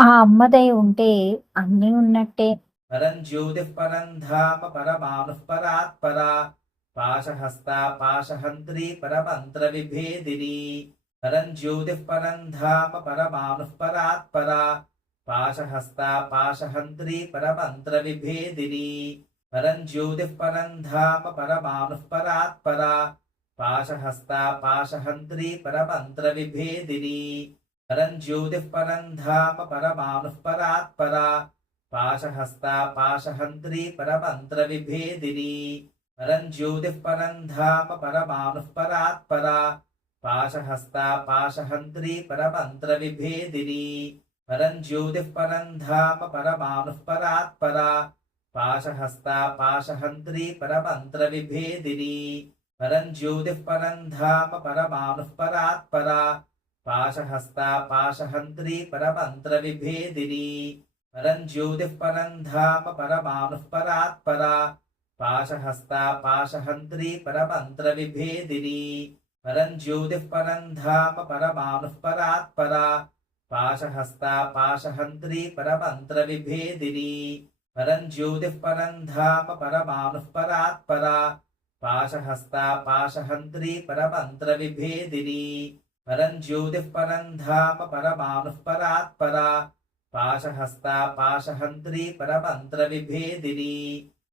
ఆ అమ్మ దయ ఉంటే అన్నీ ఉన్నట్టే. పరం జ్యోతిః పరం ధామ పరమానుః పరాత్పరా పాశహస్తా పాశహంత్రీ పరమంత్ర విభేదిని. పరం జ్యోతిః పరం ధామ పరమానుః పరాత్పరా పాశహస్తా పాశహంత్రీ పరమంత్ర విభేదిని. పరం జ్యోతిః పరం ధామ పరమానుః పరాత్పరా పాశహస్తా పాశహంత్రీ పరమంత్ర విభేదిని. పరం జ్యోతిః పరం ధామ పరమానుః పరాత్పరా పాశహస్తా పాశహంత్రీ పరమంత్ర విభేదిని. పరం జ్యోతిః పరం ధామ పరమానుః పరాత్పరా పాశహస్తా పాశహంత్రీ పరమంత్ర విభేదిని. పరం జ్యోతిః పరం ధామ పరమానుః పరాత్పరా పాశహస్తా పాశహంత్రీ పరమంత్ర విభేదిని. పరం జ్యోతిః పరం ధామ పరమానుః పరాత్పరా పాశహస్తా పాశహంత్రీ పరమంత్ర విభేదిని. పరం జ్యోతిః పరం ధామ పరమానుః పరాత్పరా పాశహస్తా పాశహంత్రీ పరమంత్ర విభేదిని. పరం జ్యోతిః పరం ధామ పరమానుః పరాత్పరా పాశహస్తా పాశహంత్రీ పరమంత్ర విభేదిని. పరం జ్యోతిః పరం ధామ పరమానుః పరాత్పరా పాశహస్తా పాశహంత్రీ పరమంత్ర విభేదిని. పరం జ్యోతిః పరం ధామ పరమానుః పరాత్పరా పాశహస్తా పాశహంత్రీ పరమంత్ర విభేదిని. పరం జ్యోతిః పరం ధామ పరమానుః పరాత్పరా పాశహస్తా పాశహంత్రీ పరమంత్ర విభేదిని. పరం జ్యోతిః పరం ధామ పరమానుః పరాత్పరా పరం జ్యోతిః పరం ధామ పరమానుః పరాత్పరా పాశహస్తా పాశహంత్రీ పరమంత్ర విభేదిని.